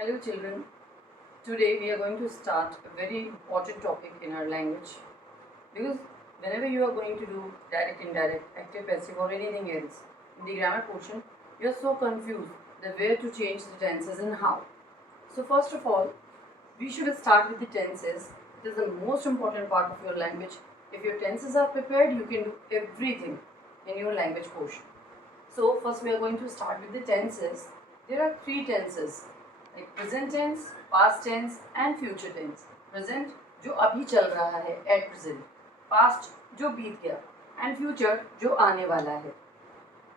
Hello children, today we are going to start a very important topic in our language because whenever you are going to do direct, indirect, active, passive or anything else in the grammar portion, you are so confused that where to change the tenses and how. So first of all, we should start with the tenses. It is the most important part of your language. If your tenses are prepared, you can do everything in your language portion. So first we are going to start with the tenses. There are three tenses like present tense, past tense and future tense. Present जो अभी चल रहा है at present, past जो बीत गया and future जो आने वाला है.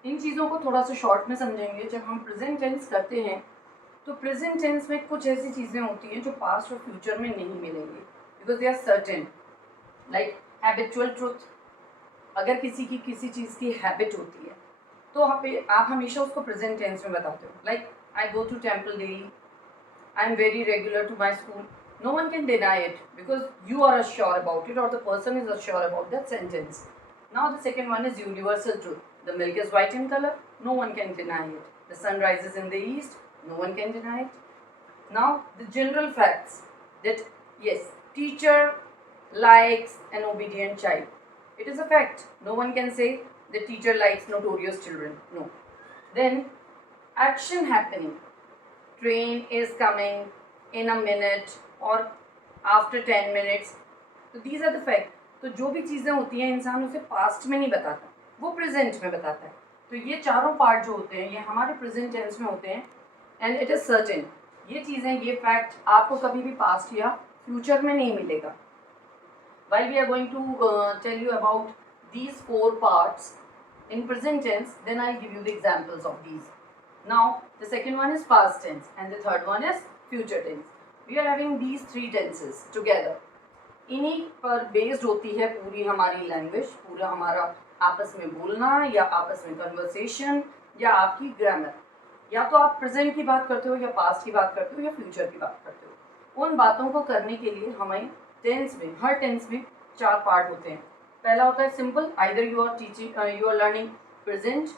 इन चीज़ों को थोड़ा सा शॉर्ट में समझेंगे. जब हम प्रेजेंट टेंस करते हैं तो प्रेजेंट टेंस में कुछ ऐसी चीज़ें होती हैं जो पास्ट और फ्यूचर में नहीं मिलेंगी because they are certain. Like habitual truth. अगर किसी की किसी चीज़ की हैबिट होती है तो वहाँ पे आप हमेशा उसको प्रेजेंट टेंस में बताते हो. Like I go to temple daily, I am very regular to my school. No one can deny it because you are assured about it or the person is assured about that sentence. Now the second one is universal truth. The milk is white in color, no one can deny it. The sun rises in the east, no one can deny it. Now the general facts that yes, teacher likes an obedient child. It is a fact. No one can say the teacher likes notorious children. No. Then action happening. Train is coming in a minute or after 10 minutes. तो these are the fact. तो जो भी चीज़ें होती हैं इंसान उसे past में नहीं बताता, वो प्रेजेंट में बताता है. तो ये चारों पार्ट जो होते हैं ये हमारे प्रेजेंट टेंस में होते हैं एंड इट इज़ सर्टेन. ये चीज़ें ये फैक्ट आपको कभी भी पास्ट या फ्यूचर में नहीं मिलेगा. While we are going to tell you about these four parts in present tense, then I'll give you the examples of these. Now the second one is past tense and the third one is future tense. We are having these three tenses together. इन्हीं पर based होती है पूरी हमारी language, पूरा हमारा आपस में बोलना या आपस में कन्वर्सेशन या आपकी ग्रामर. या तो आप प्रेजेंट की बात करते हो या पास्ट की बात करते हो या फ्यूचर की बात करते हो. उन बातों को करने के लिए हमें टेंस में, हर टेंस में चार पार्ट होते हैं. पहला होता है simple. Either you are teaching, you are learning present,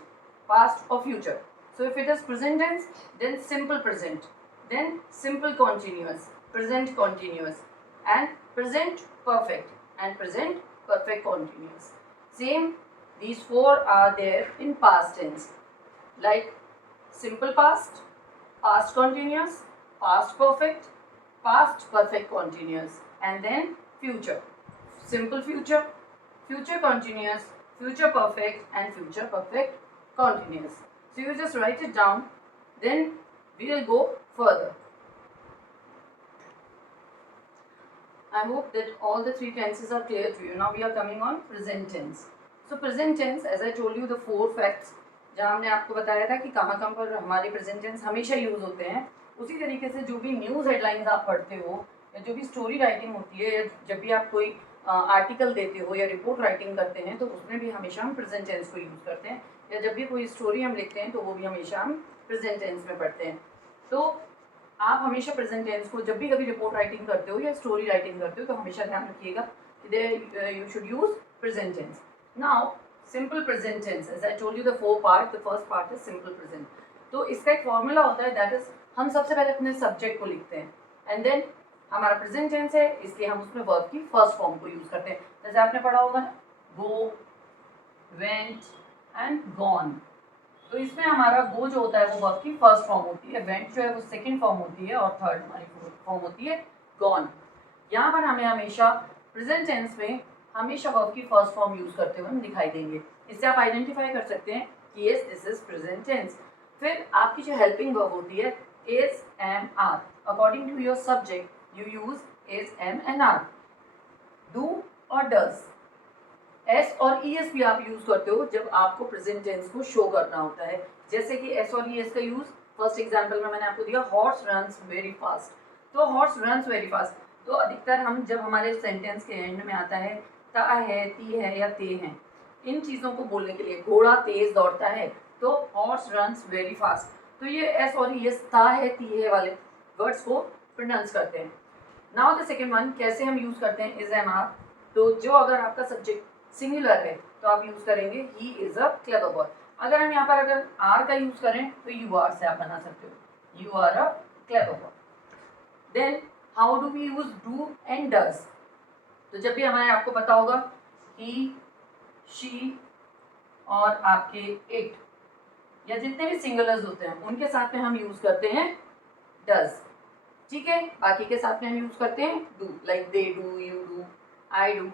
past और future. So if it is present tense, then simple present, then simple continuous, present continuous, and present perfect, and present perfect continuous. Same, these four are there in past tense, like simple past, past continuous, past perfect, past perfect continuous, and then future. Simple future, future continuous, future perfect, and future perfect continuous. So you just write it down, then we will go further. I hope that all the three tenses are clear to you. Now we are coming on present tense. So present tense, as I told you, the four facts जहाँ हमने आपको बताया था कि कहाँ कहाँ पर हमारे प्रेजेंट टेंस हमेशा यूज़ होते हैं, उसी तरीके से जो भी न्यूज़ हेडलाइंस आप पढ़ते हो या जो भी स्टोरी राइटिंग होती है या जब भी आप कोई आर्टिकल देते हो या रिपोर्ट राइटिंग करते हैं तो उसमें भी हमेशा हम प्रेजेंट टेंस को यूज़ करते हैं. या जब भी कोई स्टोरी हम लिखते हैं तो वो भी हमेशा हम प्रेजेंट टेंस में पढ़ते हैं. तो आप हमेशा प्रेजेंट टेंस को जब भी कभी रिपोर्ट राइटिंग करते हो या स्टोरी राइटिंग करते हो तो हमेशा ध्यान रखिएगा कि you should use present tense. Now simple present tense, as I told you the four part, the first part is simple present. तो इसका एक फॉर्मूला होता है, दैट इज हम सबसे पहले अपने सब्जेक्ट को लिखते हैं एंड देन हमारा प्रेजेंट टेंस है इसलिए हम उसमें वर्ब की फर्स्ट फॉर्म को यूज करते हैं. जैसे आपने पढ़ा होगा ना, गो, वेंट एंड गॉन. तो इसमें हमारा गो जो होता है वो वर्ब की फर्स्ट फॉर्म होती है, वेंट जो है वो सेकंड फॉर्म होती है और थर्ड हमारी फॉर्म होती है गॉन. यहाँ पर हमें हमेशा प्रेजेंट टेंस में हमेशा वर्ब की फर्स्ट फॉर्म यूज करते हुए हम दिखाई देंगे. इससे आप आइडेंटिफाई कर सकते हैं कि yes this is present tense. फिर आपकी जो हेल्पिंग वर्ब होती है is, am, are. According to your subject you use is, am and are. Do और डज. एस और ई एस भी आप यूज करते हो जब आपको प्रेजेंट टेंस को शो करना होता है. जैसे कि एस और ई एस का यूज फर्स्ट एग्जांपल में मैंने आपको दिया, हॉर्स रन्स वेरी फास्ट. तो हॉर्स रन्स वेरी फास्ट तो अधिकतर हम जब हमारे सेंटेंस के एंड में आता है ता है, ती है या ते हैं, इन चीज़ों को बोलने के लिए घोड़ा तेज दौड़ता है तो हॉर्स रन्स वेरी फास्ट. तो ये एस और ई एस, ता है, ती है वाले वर्ड्स को प्रोनाउंस करते हैं. नाउ द सेकेंड वन, कैसे हम यूज करते हैं इज, एम, आर. तो जो अगर आपका सब्जेक्ट सिंगुलर है तो आप यूज करेंगे he is a clever boy. अगर हम यहाँ पर अगर आर का यूज करें तो यू आर से आप बना सकते हो, you are a clever verb. Then how do we use do and does? तो जब भी हमारे आपको पता होगा ही, शी और आपके इट या जितने भी सिंगुलर्स होते हैं उनके साथ में हम यूज करते हैं डज, ठीक है। बाकी के साथ में हम यूज करते हैं do, like they do, you do, I do.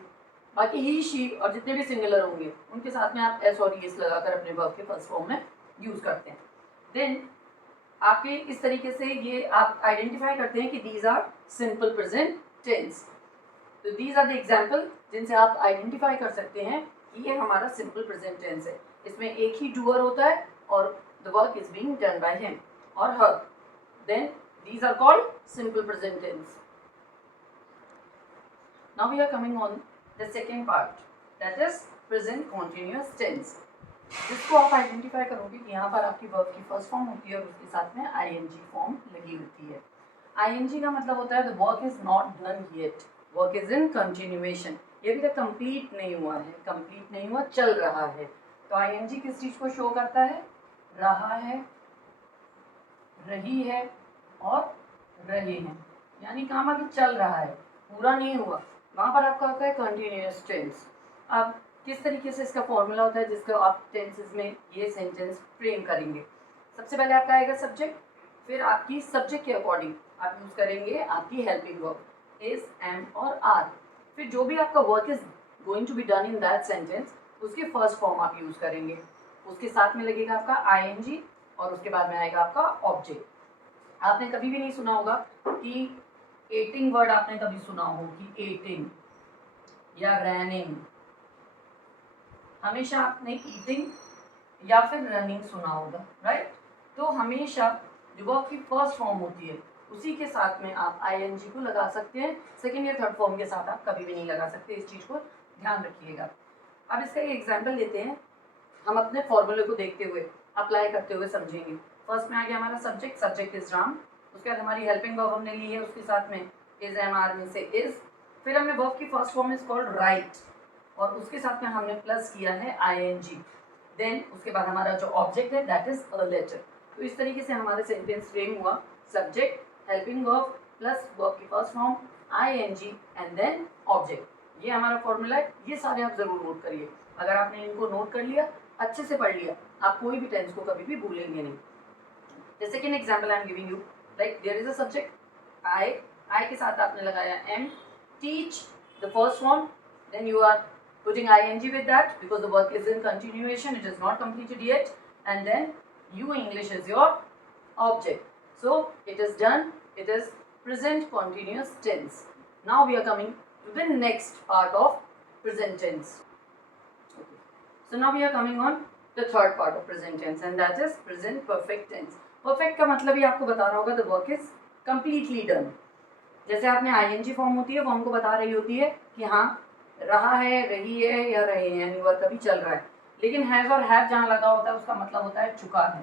बाकी ही, शी और जितने भी सिंगुलर होंगे उनके साथ में आप एस और एस लगाकर अपने वर्ब के फर्स्ट फॉर्म में यूज करते हैं। देन आपके इस तरीके से ये आप आइडेंटिफाई करते हैं कि these are simple present tense. तो दीज आर द एग्जाम्पल जिनसे आप आइडेंटिफाई कर सकते हैं कि ये हमारा सिंपल प्रेजेंट टेंस है। इसमें एक ही डूअर होता है और the work is being done by him और her. Then these are called simple present tense. Now we are coming on the second part, that is present continuous tense, जिसको आप identify करोगे कि यहाँ पर आपकी वर्ब की फर्स्ट फॉर्म होती है और उसके साथ में आईएनजी फॉर्म लगी होती है। आईएनजी का मतलब होता है the work is not done yet, work is in continuation, ये अभी तक कंप्लीट नहीं हुआ है, कंप्लीट नहीं हुआ, चल रहा है। तो आईएनजी किस चीज को शो करता है? रहा है, रही है और रहे हैं, यानी काम अभी चल रहा है, पूरा नहीं हुआ, वहाँ पर आपका होता है कंटिन्यूअस टेंस। अब किस तरीके से इसका फॉर्मूला होता है जिसको आप टेंसेस में ये सेंटेंस फ्रेम करेंगे? सबसे पहले आपका आएगा सब्जेक्ट, फिर आपकी सब्जेक्ट के अकॉर्डिंग आप यूज़ करेंगे आपकी हेल्पिंग वर्ब इज, एम और आर। फिर जो भी आपका work is going to be done in that sentence उसकी फर्स्ट फॉर्म आप यूज़ करेंगे, उसके साथ में लगेगा आपका आईएनजी और उसके बाद में आएगा आपका ऑब्जेक्ट। आपने कभी भी नहीं सुना होगा कि एटिंग वर्ड आपने कभी सुना हो कि एटिंग या रनिंग, हमेशा आपने ईटिंग या फिर रनिंग सुना होगा, राइट। तो हमेशा जो वर्ब की फर्स्ट फॉर्म होती है उसी के साथ में आप आईएनजी को लगा सकते हैं, सेकेंड या थर्ड फॉर्म के साथ आप कभी भी नहीं लगा सकते, इस चीज़ को ध्यान रखिएगा। अब इसका एक एग्जाम्पल लेते हैं, हम अपने फॉर्मूले को देखते हुए अप्लाई करते हुए समझेंगे। फर्स्ट में आ गया हमारा सब्जेक्ट, सब्जेक्ट इज राम, उसके बाद हमारी हेल्पिंग वर्ब हमने ली है, उसके साथ में इज, एम, आर में से इज, फिर हमने वर्ब की first form is called right और उसके साथ में हमने प्लस किया है आईएनजी। देन उसके बाद हमारा जो ऑब्जेक्ट है दैट इज अ लेटर। तो इस तरीके से हमारा सेंटेंस फ्रेम हुआ, subject, helping verb plus verb की first form, ING and then object. ये हमारा फॉर्मूला है, ये सारे आप जरूर नोट करिए। अगर आपने इनको नोट कर लिया, अच्छे से पढ़ लिया, आप कोई भी टेंस को कभी भी भूलेंगे नहीं। The second example I am giving you, like there is a subject I के साथ आपने लगाया m, teach the first form, then you are putting ing with that because the work is in continuation, it is not completed yet, and then you English is your object. So it is done, it is present continuous tense. Now we are coming to the next part of present tense. Okay. So now we are coming on the third part of present tense and that is present perfect tense. Perfect का मतलब ही आपको बता रहा होगा the work is completely done. जैसे आपने ING form होती है वो हमको बता रही होती है कि हाँ रहा है, रही है या रहे हैं, यानी वर्क अभी चल रहा है। लेकिन हैज और हैव जहाँ लगा होता है उसका मतलब होता है चुका है,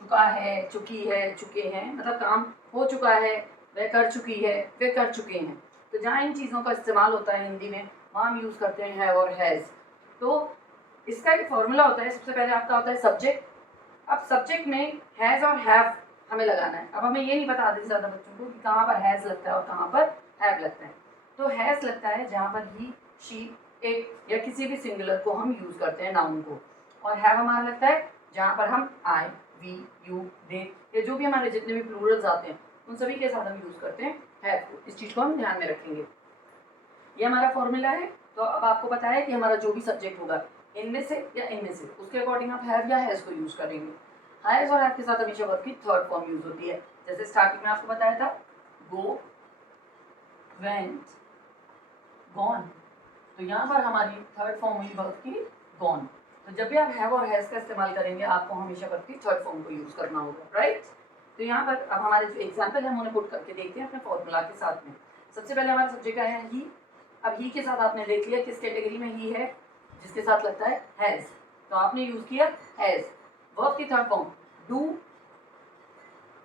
चुका है, चुकी है, चुके हैं, मतलब काम हो चुका है, वह कर चुकी है, वे कर चुके हैं। तो जहाँ इन चीज़ों का इस्तेमाल होता है हिंदी में वहाँ हम यूज़ करते हैं हैव और हैज़। तो इसका एक फॉर्मूला होता है, सबसे पहले आपका होता है सब्जेक्ट। अब सब्जेक्ट में हैज़ और हैव हमें लगाना है। अब हमें ये नहीं बता देते ज़्यादा बच्चों को कि कहाँ पर हैज़ लगता है और कहाँ पर हैव लगता है। तो हैज़ लगता है जहाँ पर ही, शी, इट या किसी भी सिंगुलर को हम यूज़ करते हैं नाउन को, और हैव हमारा लगता है जहाँ पर हम आई, वी, यू, दे या जो भी हमारे जितने भी प्लूरल्स आते हैं उन सभी के साथ हम यूज़ करते हैं हैव को। इस चीज़ को हम ध्यान में रखेंगे। ये हमारा फॉर्मूला है। तो अब आपको पता है कि हमारा जो भी सब्जेक्ट होगा इनमें से या इनमें से, उसके अकॉर्डिंग आप हैव या हैज़ को यूज़ करेंगे। हैज़ और हैव के साथ हमेशा वर्ब की थर्ड फॉर्म यूज़ होती है। जैसे स्टार्टिंग में आपको बताया था गो, वेंट, गॉन, तो यहाँ पर हमारी थर्ड फॉर्म हुई वर्ब की गॉन। तो जब भी आप हैव और हैज़ का इस्तेमाल करेंगे आपको हमेशा वर्ब की थर्ड फॉर्म को यूज़ करना होगा, राइट। तो यहाँ पर अब हमारे जो एग्जाम्पल है हम उन्हें पुट करके देखते हैं अपने फॉर्मूला के साथ में। सबसे पहले हमारा सब्जेक्ट आया है ही। अब ही के साथ आपने देख लिया किस कैटेगरी में ही है, जिसके साथ लगता है हैज़, तो आपने यूज़ किया हैज़। वर्ब की third form do,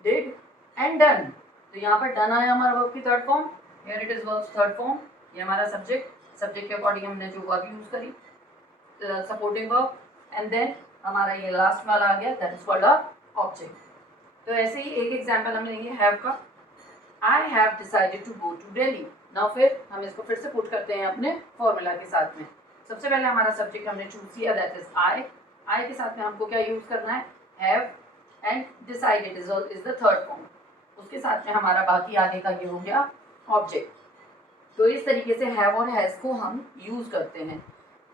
did and done. तो यहाँ पर डन आया हमारा वर्ब की third form, here it is verb third form. ये हमारा सब्जेक्ट, सब्जेक्ट के अकॉर्डिंग हमने जो वर्ब यूज़ करी सपोर्टिंग वर्ब, एंड देन हमारा ये लास्ट वाला आ गया that is called a object. तो ऐसे ही एक एग्जाम्पल हम लेंगे हैव का, I have decided to go to Delhi. Now फिर हम इसको फिर से पुट करते हैं अपने फॉर्मूला के साथ में। सबसे पहले हमारा सब्जेक्ट हमने चूज किया, दैट इज आई। आई के साथ में हमको क्या यूज करना है, have, and decided is the third form. उसके साथ में हमारा बाकी आगे का ये हो गया ऑब्जेक्ट। तो इस तरीके से हैव और हैज को हम यूज करते हैं।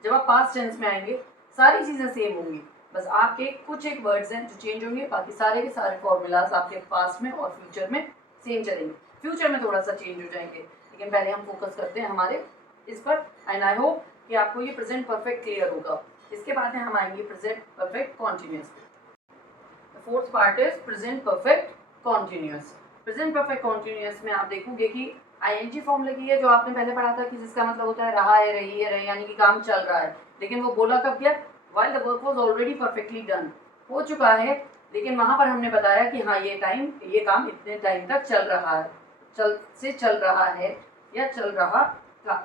जब आप पास्ट टेंस में आएंगे सारी चीजें सेम होंगी, बस आपके कुछ एक वर्ड्स हैं जो चेंज होंगे, बाकी सारे के सारे फॉर्मूलाज आपके पास्ट में और फ्यूचर में सेम चलेंगे। फ्यूचर में थोड़ा सा चेंज हो जाएंगे, लेकिन पहले हम फोकस करते हैं हमारे इस पर। एंड आई होप कि आपको ये प्रेजेंट परफेक्ट क्लियर होगा। इसके बाद में हम आएंगे प्रेजेंट परफेक्ट कॉन्टिन्यूस पे। Fourth part is present perfect continuous. Present perfect continuous में आप देखोगे कि आईएनजी फॉर्म लगी है, जो आपने पहले पढ़ा था कि जिसका मतलब होता है रहा है, रही है, रही, यानी कि काम चल रहा है। लेकिन वो बोला कब गया, while the work was already perfectly done, हो चुका है, लेकिन वहाँ पर हमने बताया कि हाँ ये काम इतने टाइम तक चल रहा है, चल रहा है या चल रहा था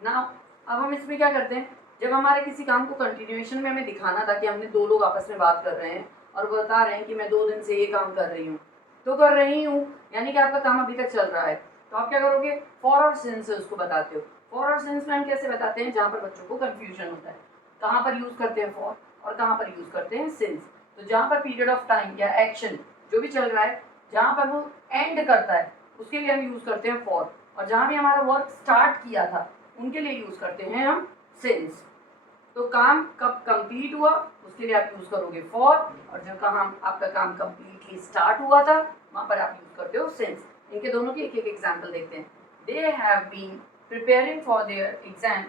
ना। अब हम इसमें क्या करते हैं, जब हमारे किसी काम को कंटिन्यूएशन में हमें दिखाना था कि हमने दो लोग आपस में बात कर रहे हैं और बता रहे हैं कि मैं 2 दिन से ये काम कर रही हूँ, तो कर रही हूँ यानी कि आपका काम अभी तक चल रहा है। तो आप क्या करोगे, फॉर और सिंस से उसको बताते हो। फॉर और सिंस में हम कैसे बताते हैं, जहाँ पर बच्चों को कंफ्यूजन होता है, कहाँ पर यूज करते हैं फॉर और कहाँ पर यूज करते हैं सिंस। तो जहाँ पर पीरियड ऑफ टाइम या एक्शन जो भी चल रहा है, जहाँ पर वो एंड करता है उसके लिए हम यूज करते हैं फॉर, और जहाँ भी हमारा वर्क स्टार्ट किया था उनके लिए यूज करते हैं हम सिंस। तो काम कब कंप्लीट हुआ उसके लिए आप यूज करोगे फॉर, और जब आपका काम कंप्लीटली स्टार्ट हुआ था वहाँ पर आप यूज करते हो सिंस। इनके दोनों की एक एक एग्जाम्पल देखते हैं। They have been preparing for their exam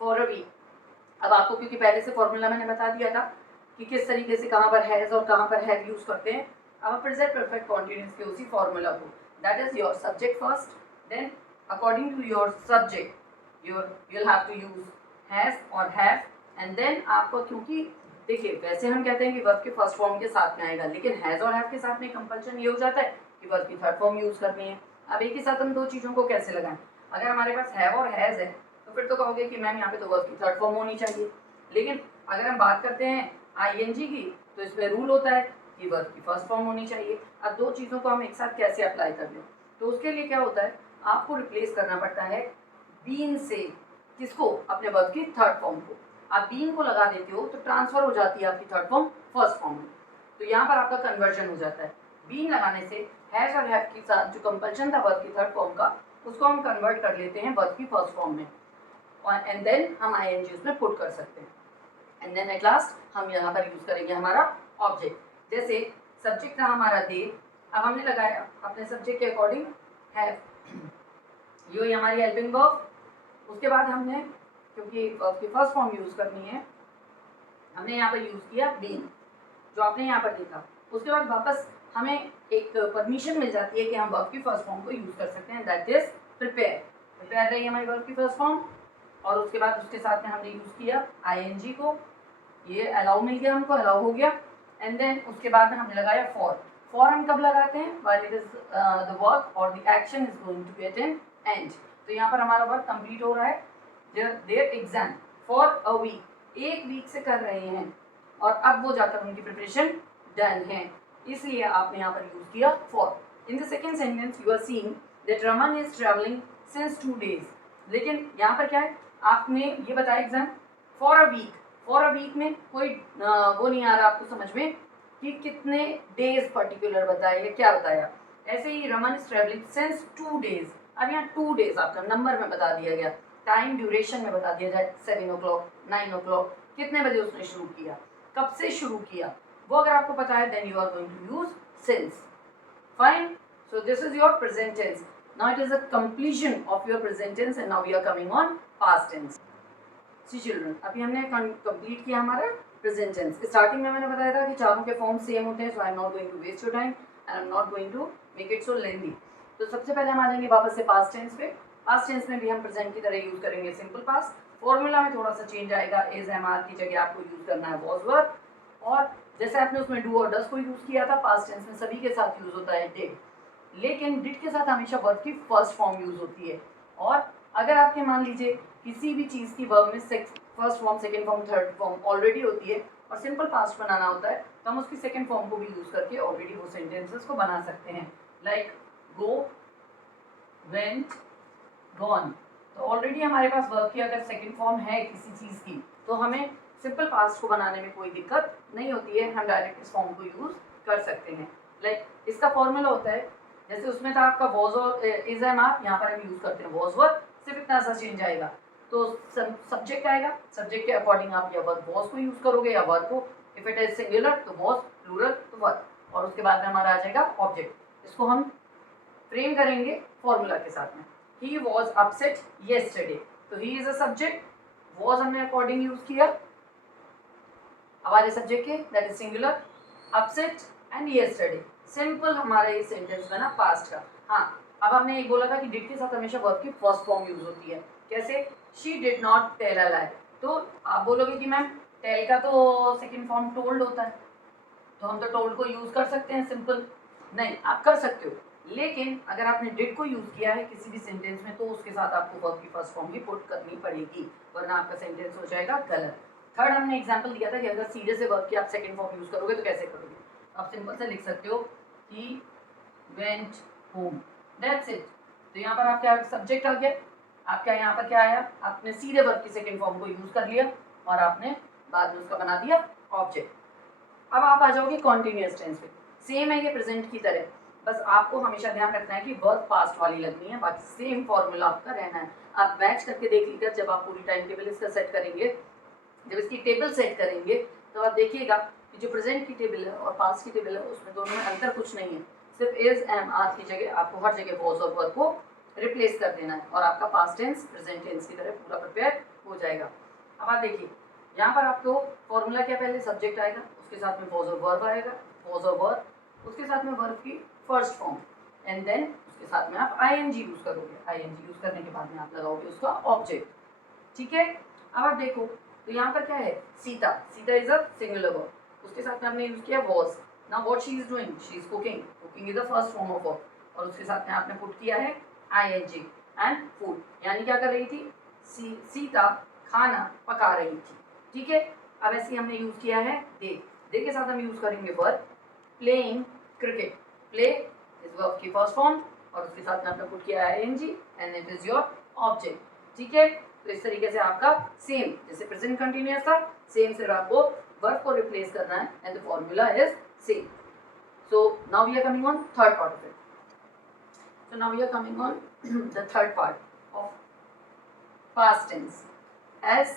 for a week. अब आपको क्योंकि पहले से फॉर्मूला मैंने बता दिया था कि किस तरीके से कहाँ पर हैज और कहाँ पर हैव यूज करते हैं। अब प्रेजेंट परफेक्ट कॉन्टिन्यूस के उसी फॉर्मूला को, that is your subject first, then according to your subject you'll have to use has और have, एंड देन आपको, क्योंकि देखिए वैसे हम कहते हैं कि वर्ब के फर्स्ट फॉर्म के साथ में आएगा, लेकिन हैज और हैव के साथ में कंपल्शन ये हो जाता है कि वर्ब की थर्ड फॉर्म यूज करनी है। अब एक ही साथ हम दो चीज़ों को कैसे लगाएं, अगर हमारे पास हैव और हैज है तो फिर तो कहोगे कि मैम यहाँ पे तो वर्ब की थर्ड फॉर्म होनी चाहिए, लेकिन अगर हम बात करते हैं आईएनजी की तो इसमें रूल होता है कि वर्ब की फर्स्ट फॉर्म होनी चाहिए। अब दो चीज़ों को हम एक साथ कैसे अप्लाई कर दें, तो उसके लिए क्या होता है, आपको रिप्लेस करना पड़ता है बीन से, किसको, अपने वर्ब की थर्ड फॉर्म को। आप बीन को लगा देते हो तो ट्रांसफर हो जाती है आपकी थर्ड फॉर्म फर्स्ट फॉर्म में, तो यहाँ पर आपका कन्वर्जन हो जाता है। बीन लगाने से हैज और हैव के साथ जो कंपल्शन था वर्ब की थर्ड फॉर्म का, उसको हम कन्वर्ट कर लेते हैं वर्ब की फर्स्ट फॉर्म में, और एंड देन हम आईएनजी उसमें पुट कर सकते हैं। एंड देन एट लास्ट हम यहाँ पर यूज करेंगे हमारा ऑब्जेक्ट। जैसे सब्जेक्ट था हमारा दे, अब हमने लगाया अपने सब्जेक्ट के अकॉर्डिंग हैव, ये हमारी हेल्पिंग वर्ब। उसके बाद हमने, क्योंकि वर्ब की फर्स्ट फॉर्म यूज करनी है, हमने यहाँ पर यूज किया बीन, जो आपने यहाँ पर देखा। उसके बाद वापस हमें एक परमिशन मिल जाती है कि हम वर्ब की फर्स्ट फॉर्म को यूज कर सकते हैं, दैट इज प्रिपेयर। प्रिपेयर रही हमारी वर्ब की फर्स्ट फॉर्म, और उसके बाद उसके साथ में हमने यूज किया आईएनजी को, ये अलाउ मिल गया हमको, अलाउ हो गया। एंड देन उसके बाद में हमने लगाया फॉर। फॉर हम कब लगाते हैं, while it is the work और the action is going to get an end. तो यहाँ पर हमारा वर्क कंप्लीट हो रहा है, there exam for a week, एक वीक से कर रहे हैं और अब वो जाकर उनकी प्रिपरेशन डन है, इसलिए आपने यहाँ पर यूज किया for. In the second sentence you are seeing that Raman is travelling since 2 days, लेकिन यहाँ पर क्या है, आपने ये बताया exam for a week. For a week में कोई वो नहीं आ रहा आपको समझ में कि कितने डेज पर्टिकुलर बताया या क्या बताया। ऐसे ही Raman is travelling since 2 days, अब यहाँ 2 days आपका नंबर में बता दिया गया, टाइम ड्यूरेशन में बता दिया जाए 7 o'clock 9 o'clock, कितने बजे उसने शुरू किया, कब से शुरू किया, वो अगर आपको पता है then you are going to use since. Fine, so this is your present tense. Now it is a completion of your present tense and now we are coming on past tense. See children, अभी हमने complete किया हमारा present tense. Starting में मैंने बताया था कि चारों के फॉर्म सेम होते हैं, so I am not going to waste your time and I am not going to make it so lengthy. तो सबसे पहले हम आ जाएंगे वापस से पास्ट टेंस पे। पास्ट टेंस में भी हम प्रेजेंट की तरह यूज करेंगे सिंपल पास्ट, फॉर्मूला में थोड़ा सा चेंज आएगा, इज एम आर की जगह आपको यूज करना है वॉज वर, और जैसे आपने उसमें डू और डस को यूज किया था पास्ट टेंस में सभी के साथ यूज होता है डिड, लेकिन डिड के साथ हमेशा वर्ब की फर्स्ट फॉर्म यूज होती है। और अगर आपके मान लीजिए किसी भी चीज़ की वर्ब में first form second form third form already होती है और सिंपल पास्ट बनाना होता है तो हम उसकी सेकेंड फॉर्म को भी यूज़ करके ऑलरेडी वो सेंटेंसेस को बना सकते हैं, लाइक गो, वेंट, गॉन। तो ऑलरेडी हमारे पास वर्ब की अगर सेकेंड फॉर्म है किसी चीज़ की तो हमें सिंपल पास्ट को बनाने में कोई दिक्कत नहीं होती है, हम डायरेक्ट इस फॉर्म को यूज़ कर सकते हैं। लाइक इसका फॉर्मूला होता है, जैसे उसमें था आपका वॉज और इज एम आप, यहाँ पर हम यूज़ करते हैं वॉज वर्ब, सिर्फ इतना सा चेंज आएगा। तो सब्जेक्ट आएगा, सब्जेक्ट के अकॉर्डिंग आप या वर्ब वॉज को यूज़ करोगे या वर्ब को, इफ इट इज सिंगुलर तो वॉज, प्लूरल तो वर्ब, और उसके बाद में हमारा आ जाएगा ऑब्जेक्ट। इसको हम फ्रेम करेंगे फॉर्मूला के साथ में। ही वॉज अपसेट येस्टरडे, तो he is a subject, was हमने अकॉर्डिंग यूज किया हमारे सब्जेक्ट के, that is singular, upset and yesterday. Simple हमारा ये सेंटेंस बना पास्ट का। हाँ, अब हमने एक बोला था कि डिड के साथ हमेशा वर्ब की फर्स्ट फॉर्म यूज होती है। कैसे? She did not tell a lie. तो आप बोलोगे कि मैम टेल का तो सेकंड फॉर्म टोल्ड होता है, तो हम तो टोल्ड को यूज कर सकते हैं सिंपल। नहीं, आप कर सकते हो, लेकिन अगर आपने डिड को यूज किया है किसी भी सेंटेंस में तो उसके साथ आपको वर्ब की फर्स्ट फॉर्म भी पुट करनी पड़ेगी, वरना आपका सेंटेंस हो जाएगा गलत। थर्ड हमने एग्जांपल दिया था कि अगर सीधे से वर्ब की आप सेकंड फॉर्म यूज करोगे तो कैसे करोगे। आप सिंपल से लिख सकते हो he went home, that's it. तो यहाँ पर आपका सब्जेक्ट आ गया, आपका यहाँ पर क्या आया, आपने सीधे वर्ब की सेकंड फॉर्म को यूज कर लिया और आपने बाद में उसका बना दिया ऑब्जेक्ट। अब आप आ जाओगे कॉन्टिन्यूअस टेंस पे, सेम है ये प्रेजेंट की तरह, बस आपको हमेशा ध्यान रखना है कि वर्ब पास्ट वाली लगनी है, बाकी सेम फॉर्मूला आपका रहना है। आप मैच करके देख लीजिए, जब आप पूरी टाइम टेबल इसका सेट करेंगे, जब इसकी टेबल सेट करेंगे तो आप देखिएगा कि जो प्रेजेंट की टेबल है और पास्ट की टेबल है उसमें दोनों में अंतर कुछ नहीं है, सिर्फ इज एम आर की जगह आपको हर जगह वॉज और वर्ब को रिप्लेस कर देना है और आपका पास्ट टेंस प्रेजेंट टेंस की तरह पूरा प्रिपेयर हो जाएगा। अब आप देखिए यहाँ पर आपको फॉर्मूला क्या, पहले सब्जेक्ट आएगा, उसके साथ में वॉज और वर्ब आएगा, वॉज और वर्ब, उसके साथ में वर्ब की फर्स्ट फॉर्म, एंड देन उसके साथ में आप आईएनजी यूज करोगे, आईएनजी यूज करने के बाद में आप लगाओगे उसका ऑब्जेक्ट। ठीक है, अब आप देखो तो यहाँ पर क्या है, Sita, Sita is a singular verb, उसके साथ में हमने यूज किया was. Now what she is doing, she is cooking, cooking is the first form of verb, और उसके साथ में आपने पुट किया है आईएनजी एंड फूड, यानी क्या कर रही थी, सीता खाना पका रही थी। ठीक है, अब ऐसे हमने यूज किया है दे के साथ हम यूज करेंगे verb, playing cricket, play is verb की फर्स्ट फॉर्म और उसके साथ में आपने पुट किया है ING and it is your object. ठीक है, तो इस तरीके से आपका सेम जैसे प्रेजेंट कंटिन्यूअस था, सेम सिर्फ आपको वर्ब को रिप्लेस करना है and the formula is same. So now we are coming on third part of it. So now we are coming on the third part of past tense. As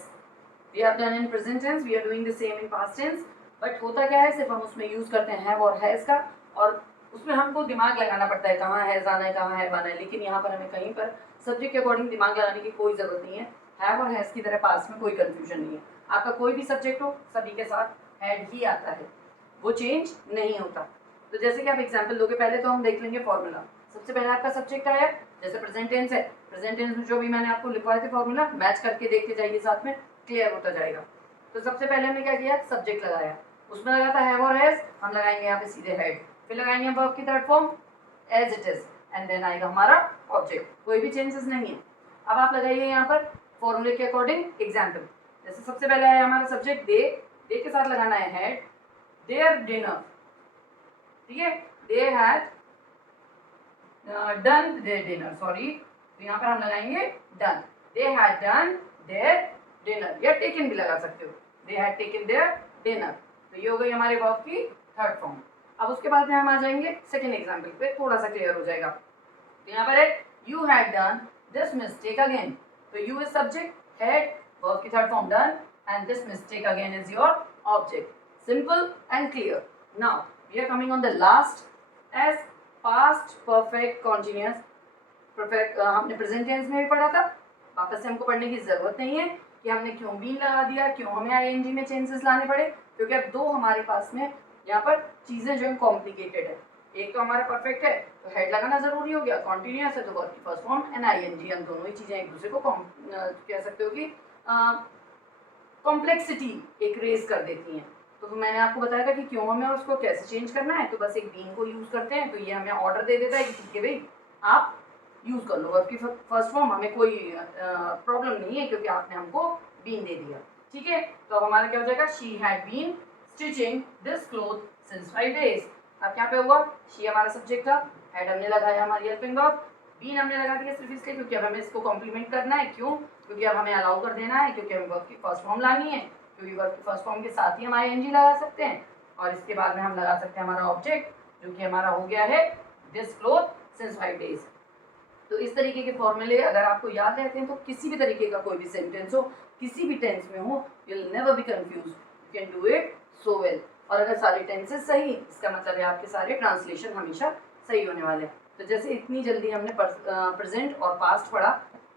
we have done in present tense, we are doing the same in past tense. But होता क्या है, सिर्फ हम उसमें use करते हैं have और has का, और उसमें हमको दिमाग लगाना पड़ता है कहाँ has आना है कहाँ have आना है, लेकिन यहाँ पर हमें कहीं पर सब्जेक्ट के अकॉर्डिंग दिमाग लगाने की कोई ज़रूरत नहीं है। have और has की तरह पास में कोई कंफ्यूजन नहीं है, आपका कोई भी सब्जेक्ट हो सभी के साथ had ही आता है, वो चेंज नहीं होता। तो जैसे कि आप एग्जाम्पल दोगे, पहले तो हम देख लेंगे फॉर्मूला। सबसे पहले आपका सब्जेक्ट आया, जैसे प्रेजेंट टेंस है, प्रेजेंट टेंस में जो भी मैंने आपको लिखवाए थे फॉर्मूला मैच करके देखते जाइए, साथ में क्लियर होता जाएगा। तो सबसे पहले हमने क्या किया, सब्जेक्ट लगाया, उसमें लगा था हैव और हैज, हम लगाएंगे यहाँ पे सीधे हेड, फिर लगाएंगे वर्ब की third form as it is, and then आएगा हमारा ऑब्जेक्ट, कोई भी चेंजेस नहीं है। अब आप लगाइए यहाँ पर फॉर्मूले के अकॉर्डिंग एग्जाम्पल। जैसे सबसे पहले आया हमारा सब्जेक्ट दे के साथ लगाना है हेड, देयर डिनर, ठीक है, they had done their dinner, sorry, तो यहाँ पर हम लगाएंगे done, they had done their dinner, या टेकन भी लगा सकते हो, they had taken their dinner. तो ये हो गई हमारे वर्ब की थर्ड फॉर्म। अब उसके बाद में हम आ जाएंगे सेकेंड एग्जाम्पल पे, थोड़ा सा क्लियर हो जाएगा। तो यहाँ पर है you had done this mistake again, तो you is subject, had verb की third form done, and this mistake again is your object. Simple and clear. Now we are coming on the last as past perfect continuous perfect. हमने present tense में भी पढ़ा था, वापस से हमको पढ़ने की जरूरत नहीं है कि हमने क्यों बीन लगा दिया, क्यों हमें आईएनजी में चेंजेस लाने पड़े, क्योंकि अब दो हमारे पास में यहाँ पर चीजें जो है कॉम्प्लिकेटेड है। एक तो हमारा परफेक्ट है तो हेड लगाना जरूरी हो गया, कॉन्टिन्यूअस है तो वर्ब की फर्स्ट फॉर्म एंड आईएनजी, हम दोनों ही चीजें एक दूसरे को कह सकते हो कि कॉम्प्लेक्सिटी एक रेज कर देती हैं। तो मैंने आपको बताया था कि क्यों हमें उसको कैसे चेंज करना है, तो बस एक बीन को यूज करते हैं, तो ये हमें ऑर्डर दे देता है कि ठीक है भाई आप यूज कर लो वर्ब की फर्स्ट फॉर्म, हमें कोई प्रॉब्लम नहीं है क्योंकि आपने हमको बीन दे दिया। ठीक है, तो अब हमारा क्या हो जाएगा, she had been stitching this cloth since 5 days। अब क्या पे हुआ, शी हमारा सब्जेक्ट था, हेड हमने लगाया हमारी हेल्पिंग वर्ब, बीन हमने लगा दिया सिर्फ इसलिए क्योंकि अब हमें इसको कॉम्प्लीमेंट करना है। क्यों? क्योंकि अब हमें अलाउ कर देना है, क्योंकि हमें वर्ब की फर्स्ट फॉर्म लानी है, क्योंकि वर्ब की फर्स्ट फॉर्म के साथ ही हम आईएनजी लगा सकते हैं और इसके बाद में हम लगा सकते हैं हमारा ऑब्जेक्ट, जो कि हमारा हो गया है दिस क्लोथ सिंस 5 days। तो इस तरीके के फॉर्मूले अगर आपको याद रहते हैं तो किसी भी तरीके का कोई भी सेंटेंस हो, किसी भी टेंस में हो, you will never be confuse, you can do it so well. और अगर सारे टेंसेस सही, इसका मतलब है आपके सारे ट्रांसलेशन हमेशा सही होने वाले हैं। तो जैसे इतनी जल्दी हमने प्रेजेंट और पास्ट पढ़ा,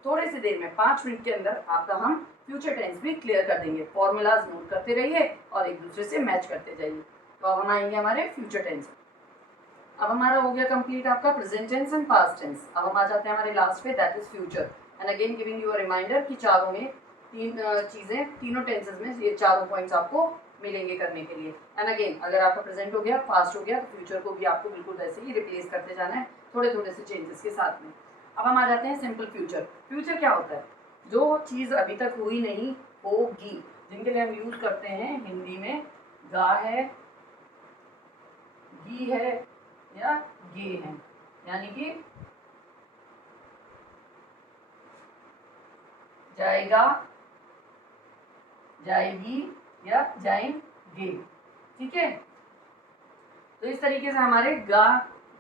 थोड़ी सी देर में 5 मिनट के अंदर आपका हम फ्यूचर टेंस भी क्लियर कर देंगे। फॉर्मूलाज नोट करते रहिए और एक दूसरे से मैच करते जाइए। तो अब हम आएंगे हमारे फ्यूचर टेंस। अब हमारा हो गया कंप्लीट आपका present tense and past tense. अब हम आ जाते हैं हमारे लास्ट पे, that is future. And again giving you a reminder कि चारों में तीन चीज़ें, तीनों टेंसेस में ये चारों पॉइंट्स आपको मिलेंगे करने के लिए। एंड अगेन अगर आपका प्रेजेंट हो गया, पास्ट हो गया, तो फ्यूचर को भी आपको बिल्कुल वैसे ही रिप्लेस करते जाना है, थोड़े थोड़े से चेंजेस के साथ में। अब हम आ जाते हैं सिंपल फ्यूचर। फ्यूचर क्या होता है? जो चीज़ अभी तक हुई नहीं होगी, जिनके लिए हम यूज करते हैं हिंदी में गा है, गी है या गे है, यानी कि जाएगा, जाएगी या जाएंगे। ठीक है, तो इस तरीके से हमारे गा,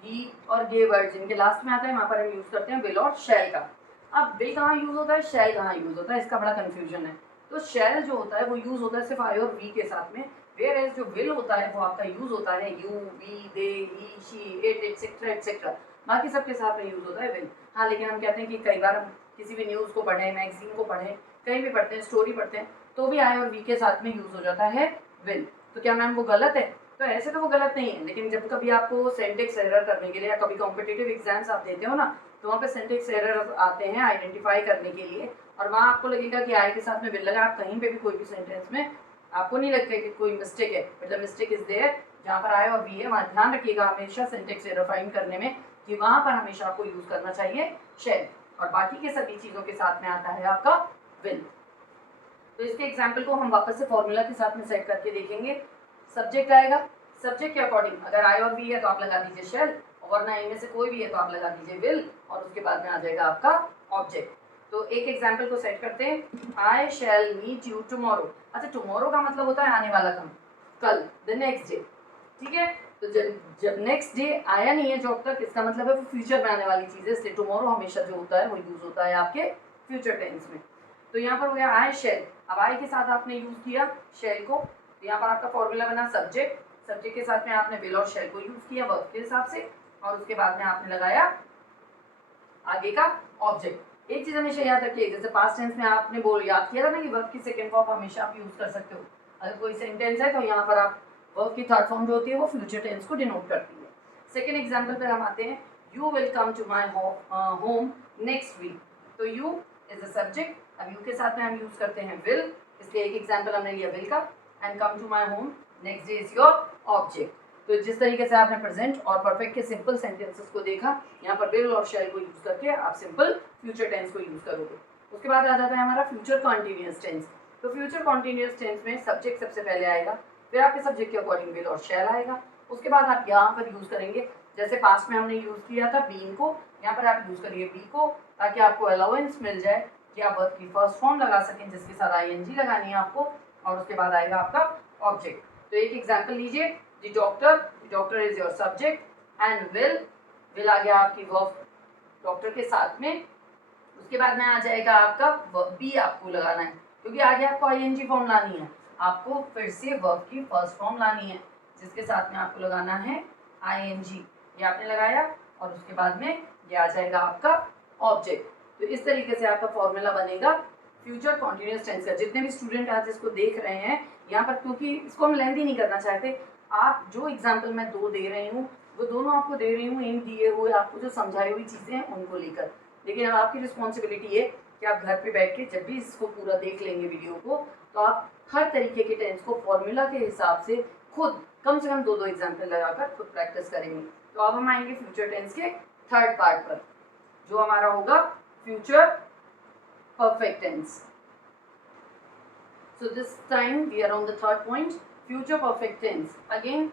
गी और गे वर्ड जिनके लास्ट में आता है, वहां पर हम यूज करते हैं विल और शैल का। अब विल कहाँ यूज होता है, शैल कहाँ यूज होता है, इसका बड़ा कंफ्यूजन है। तो शैल जो होता है वो यूज होता है सिर्फ आई और वी के साथ में, वेयर एज जो विल होता है वो आपका यूज होता है you, we, they, he, she, it, etcetera etcetera, बाकी सबके साथ में यूज होता है विल। हाँ, लेकिन हम कहते हैं कि कई बार हम किसी भी न्यूज़ को पढ़ें, मैगजीन को पढ़ें, कहीं भी पढ़ते हैं, स्टोरी पढ़ते हैं, तो भी आई और वी के साथ में यूज हो जाता है विल। तो क्या मैम वो गलत है? तो ऐसे तो वो गलत नहीं है, लेकिन जब कभी आपको सिंटैक्स एरर करने के लिए या कभी कॉम्पिटिटिव एग्जाम्स आप देते हो ना, तो वहाँ पे सिंटैक्स एरर आते हैं आइडेंटिफाई करने के लिए, और वहाँ आपको लगेगा कि आई के साथ में विल लगा, आप कहीं पे भी कोई भी सेंटेंस में आपको नहीं लगता कि कोई मिस्टेक है, but the mistake is there जहाँ पर आई और वी है, वहाँ ध्यान रखिएगा हमेशा सिंटैक्स एरर फाइंड करने में कि वहाँ पर हमेशा आपको यूज करना चाहिए शैल, और बाकी के सभी चीज़ों के साथ में आता है आपका विल। तो इसके एग्जाम्पल को हम वापस से फॉर्मूला के साथ में सेट करके देखेंगे। सब्जेक्ट आएगा, सब्जेक्ट के अकॉर्डिंग अगर आई और वी है तो आप लगा दीजिए शैल, और वरना इनमें से कोई भी है तो आप लगा दीजिए विल, और उसके बाद में आ जाएगा आपका ऑब्जेक्ट। तो एक एग्जाम्पल को सेट करते हैं, आई शैल मीट यू टुमारो। अच्छा, टुमारो का मतलब होता है आने वाला कल, द नेक्स्ट डे। ठीक है, तो जब नेक्स्ट डे आया नहीं है जॉब तक, इसका मतलब है वो फ्यूचर में आने वाली चीज़ है, इसलिए टुमारो हमेशा जो होता है वो यूज होता है आपके फ्यूचर टेंस में। तो यहाँ पर हो गया आई शैल, अब आई के साथ आपने यूज किया शैल को, तो यहाँ पर आपका फॉर्मूला बना सब्जेक्ट, सब्जेक्ट के साथ में आपने विल और शैल को यूज किया वर्ब के हिसाब से, और उसके बाद में आपने लगाया आगे का ऑब्जेक्ट। एक चीज हमेशा याद रखिए, जैसे पास्ट टेंस में आपने याद किया था ना कि वर्ब की सेकंड फॉर्म हमेशा आप यूज कर सकते हो। अगर कोई सेंटेंस है तो यहाँ पर आप वर्ब की थर्ड फॉर्म जो होती है वो फ्यूचर टेंस को डिनोट करती है। सेकेंड एग्जाम्पल पर हम आते हैं, you will come to my home next week. तो यू इज अ सब्जेक्ट, अब यू के साथ में हम यूज करते हैं विल, इसलिए एक एग्जाम्पल हमने लिया विल का, and come to my home next day is your object. तो जिस तरीके से आपने प्रेजेंट और परफेक्ट के सिंपल सेंटेंसेस को देखा, यहाँ पर विल और शैल को यूज करके आप सिंपल फ्यूचर टेंस को यूज करोगे। उसके बाद आ जाता है हमारा फ्यूचर कॉन्टिन्यूअस टेंस। तो फ्यूचर कॉन्टिन्यूअस टेंस में सब्जेक्ट सबसे पहले आएगा, फिर आपके सब्जेक्ट के अकॉर्डिंग विल और शैल आएगा, उसके बाद आप यहाँ पर यूज करेंगे, जैसे पास्ट में हमने यूज किया था बीन को, यहाँ पर आप यूज करिए बी को, ताकि आपको अलाउंस मिल जाए कि आप वर्ब की फर्स्ट फॉर्म लगा सकें जिसके साथ आईएनजी लगानी है आपको, और उसके बाद आएगा आपका ऑब्जेक्ट। तो एक एग्जाम्पल लीजिए, The doctor is your subject, and will आ गया आपकी वर्ब डॉक्टर के साथ में, उसके बाद में आ जाएगा आपका वर्ब बी आपको लगाना है, क्योंकि आगे आपको आईएनजी फॉर्म लानी है, आपको फिर से वर्ब की फर्स्ट फॉर्म लानी है जिसके साथ में आपको लगाना है आईएनजी, ये आपने लगाया, और उसके बाद में ये आ जाएगा आपका ऑब्जेक्ट। तो इस तरीके से आपका फॉर्मूला बनेगा फ्यूचर कॉन्टिन्यूअस टेंस का। जितने भी स्टूडेंट आज इसको देख रहे हैं यहाँ पर, क्योंकि इसको हम लेंथी नहीं करना चाहते, आप जो एग्जाम्पल मैं दो दे रही हूँ वो दोनों आपको दे रही हूँ इन दिए हुए आपको जो समझाई हुई चीज़ें हैं उनको लेकर, लेकिन अब आपकी रिस्पॉन्सिबिलिटी है कि आप घर पे बैठ के जब भी इसको पूरा देख लेंगे वीडियो को, तो आप हर तरीके के टेंस को फॉर्मूला के हिसाब से खुद कम से कम दो दो एग्जाम्पल लगाकर खुद प्रैक्टिस करेंगे। तो अब हम आएंगे फ्यूचर टेंस के थर्ड पार्ट पर, जो हमारा होगा future perfect tense. So this time we are on the third point, future perfect tense, again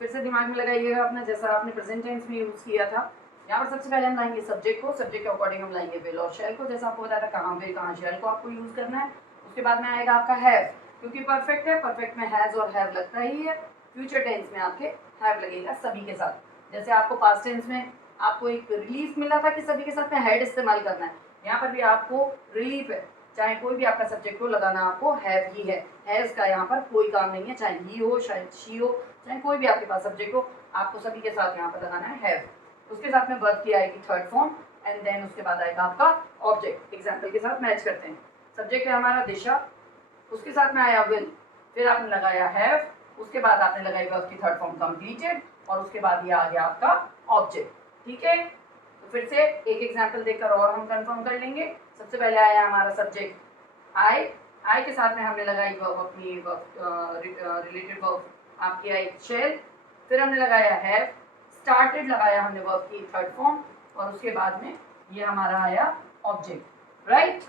फिर से दिमाग में लगाइएगा अपना, जैसा आपने प्रेजेंट टेंस में यूज़ किया था। यहाँ पर सबसे पहले हम लाएंगे सब्जेक्ट को, सब्जेक्ट के अकॉर्डिंग हम लाएंगे विल और शैल को, जैसा आपको बताया था कहाँ विल कहाँ शैल को आपको यूज़ करना है। उसके बाद में आएगा आपका हैव, क्योंकि परफेक्ट है, परफेक्ट में हैज़ और हैव लगता ही है। फ्यूचर टेंस में आपके हैव लगेगा सभी के साथ। जैसे आपको पास्ट टेंस में आपको एक रिलीफ मिला था कि सभी के साथ में हैड इस्तेमाल करना है, यहाँ पर भी आपको रिलीफ है, चाहे कोई भी आपका सब्जेक्ट हो लगाना आपको हैव ही है। हैज़ का यहाँ पर कोई काम नहीं है, चाहे ही हो चाहे शी हो चाहे कोई भी आपके पास सब्जेक्ट हो, आपको सभी के साथ यहाँ पर लगाना है हैव। उसके साथ में वर्ब की आएगी थर्ड फॉर्म एंड देन उसके बाद आएगा आपका ऑब्जेक्ट। एग्जाम्पल के साथ मैच करते हैं। सब्जेक्ट है हमारा दिशा, उसके साथ में आया विल, फिर आपने लगाया हैव, उसके बाद आपने लगाई वर्ब की थर्ड फॉर्म कंप्लीटेड, और उसके बाद ये आ गया आपका ऑब्जेक्ट। ठीक है, तो फिर से एक एग्जाम्पल देखकर और हम कंफर्म कर लेंगे। सबसे पहले आया हमारा सब्जेक्ट आई, आई के साथ में हमने लगाई वर्ब अपनी रिलेटेड वर्ब आपकी आई शेल, फिर हमने लगाया हैव, स्टार्टेड लगाया हमने वर्ब की थर्ड फॉर्म, और उसके बाद में ये हमारा आया ऑब्जेक्ट। राइट,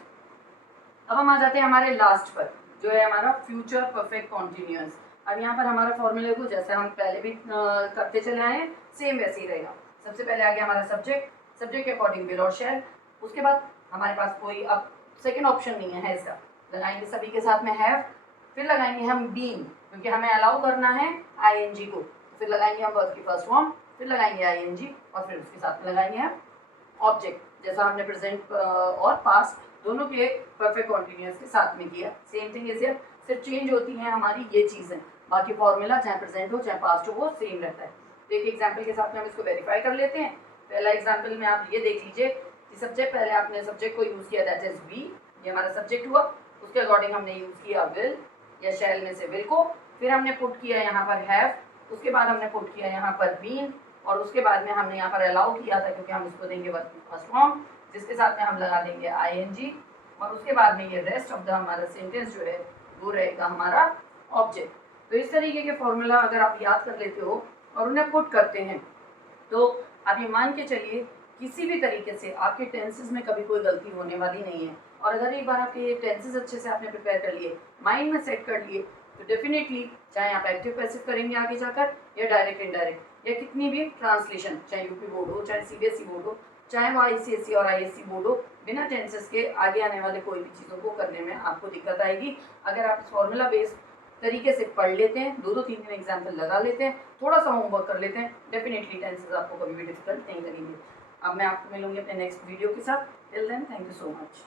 अब हम आ जाते हैं हमारे लास्ट पर, जो है हमारा फ्यूचर परफेक्ट कॉन्टिन्यूअस। अब यहाँ पर हमारा फॉर्मूले को जैसे हम पहले भी करते चले आए हैं सेम वैसे ही रहेगा। सबसे पहले आ गया हमारा सब्जेक्ट, सब्जेक्ट के अकॉर्डिंग विल और शैल, उसके बाद हमारे पास कोई अब सेकंड ऑप्शन नहीं है हैज़ का, लगाएंगे सभी के साथ में हैव, फिर लगाएंगे हम बीइंग, क्योंकि हमें अलाउ करना है आईएनजी को, फिर लगाएंगे हम वर्ब की फर्स्ट फॉर्म, फिर लगाएंगे आईएनजी, और फिर उसके साथ में लगाएंगे हम ऑब्जेक्ट, जैसा हमने प्रेजेंट और पास्ट दोनों के परफेक्ट कॉन्टिन्यूअस के साथ में किया। सेम थिंग इज हियर, सिर्फ चेंज होती हैं हमारी ये चीज़ें, बाकी फॉर्मूला चाहे प्रेजेंट हो चाहे पास्ट हो वो सेम रहता है। तो एक एग्जाम्पल के साथ में हम इसको वेरीफाई कर लेते हैं। पहला एग्जाम्पल में आप ये देख लीजिए कि सबसे पहले आपने सब्जेक्ट को यूज़ किया दैट इज बी, ये हमारा सब्जेक्ट हुआ, उसके अकॉर्डिंग हमने यूज़ किया विल या शैल में से विल को, फिर हमने पुट किया यहाँ पर हैव, उसके बाद हमने पुट किया यहाँ पर बीन, और उसके बाद में हमने यहाँ पर अलाउ किया था क्योंकि हम इसको देंगे वर्ब की फर्स्ट फॉर्म, जिसके साथ में हम लगा देंगे आईएनजी, और उसके बाद में ये रेस्ट ऑफ द हमारा सेंटेंस जो है वो रहेगा हमारा ऑब्जेक्ट। तो इस तरीके के फॉर्मूला अगर आप याद कर लेते हो और उन्हें पुट करते हैं तो आप ये मान के चलिए किसी भी तरीके से आपके टेंसेस में कभी कोई गलती होने वाली नहीं है। और अगर एक बार आपके ये टेंसेस अच्छे से आपने प्रिपेयर कर लिए, माइंड में सेट कर लिए, तो डेफिनेटली चाहे आप एक्टिव पैसिव करेंगे आगे जाकर या डायरेक्ट इनडायरेक्ट या कितनी भी ट्रांसलेशन, चाहे यूपी बोर्ड हो चाहे सीबीएसई बोर्ड हो चाहे वो आईसीएसई और आईएससी बोर्ड हो, बिना टेंसेस के आगे आने वाले कोई भी चीज़ों को करने में आपको दिक्कत आएगी। अगर आप फॉर्मूला बेस्ड तरीके से पढ़ लेते हैं, दो तीन एग्जाम्पल लगा लेते हैं, थोड़ा सा होमवर्क कर लेते हैं, डेफिनेटली टेंसेस आपको कभी भी डिफिकल्ट नहीं करेंगे। अब मैं आपको मिलूंगी अपने नेक्स्ट वीडियो के साथ। Till then thank you so much.